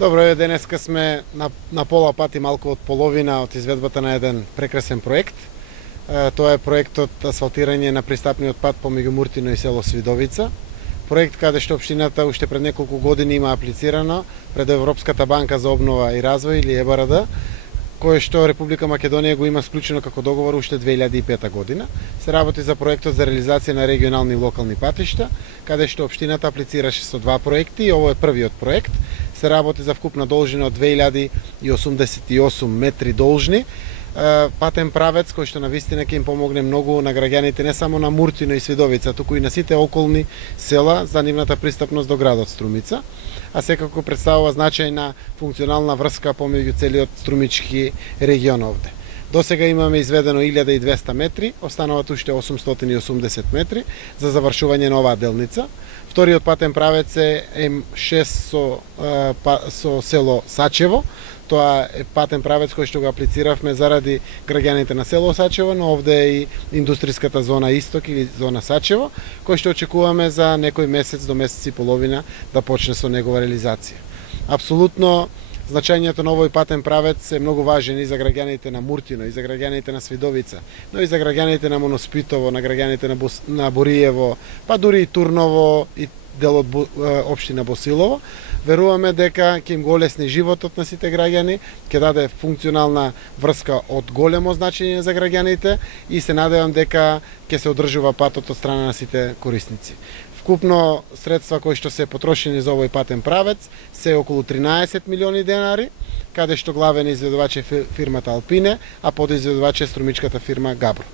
Добро, денеска сме на пола пат и малку од половина од изведбата на еден прекрасен проект. Тоа е проектот асфалтирање на пристапниот пат помеѓу Муртино и село Свидовица. Проект каде што општината уште пред неколку години има аплицирано пред Европската банка за обнова и развој или ЕБРД, кој што Република Македонија го има склучено како договор уште 2005 година. Се работи за проектот за реализација на регионални и локални патишта, каде што општината аплицираше со два проекти и ово е првиот проект. Се работи за вкупна должина од 2088 метри должни, патен правец кој што навистина ќе им помогне многу на граѓаните не само на Муртино и Свидовица, туку и на сите околни села за нивната пристапност до градот Струмица, а секако представува значајна функционална врска помеѓу целиот струмички регион овде. До сега имаме изведено 1200 метри, остануват уште 880 метри за завршување на оваа делница. Вториот патен правец е М6 со село Сачево. Тоа е патен правец кој што го аплициравме заради граѓаните на село Сачево, но овде е и индустријската зона Исток или зона Сачево, кој што очекуваме за некој месец до месец и половина да почне со негова реализација. Апсолутно значењето на овој патен правец е многу важен и за граѓаните на Муртино, и за граѓаните на Свидовица, но и за граѓаните на Моноспитово, на граѓаните на Бориево, па дури и Турново и дел од општина Босилово. Веруваме дека ќе им го олесни животот на сите граѓани, ќе даде функционална врска од големо значење за граѓаните и се надевам дека ќе се одржува патот од страна на сите корисници. Вкупно средства кои што се потрошени за овој патен правец се околу 13 милиони денари, каде што главен изведувач е фирмата Алпине, а подизведувач е струмичката фирма Габро.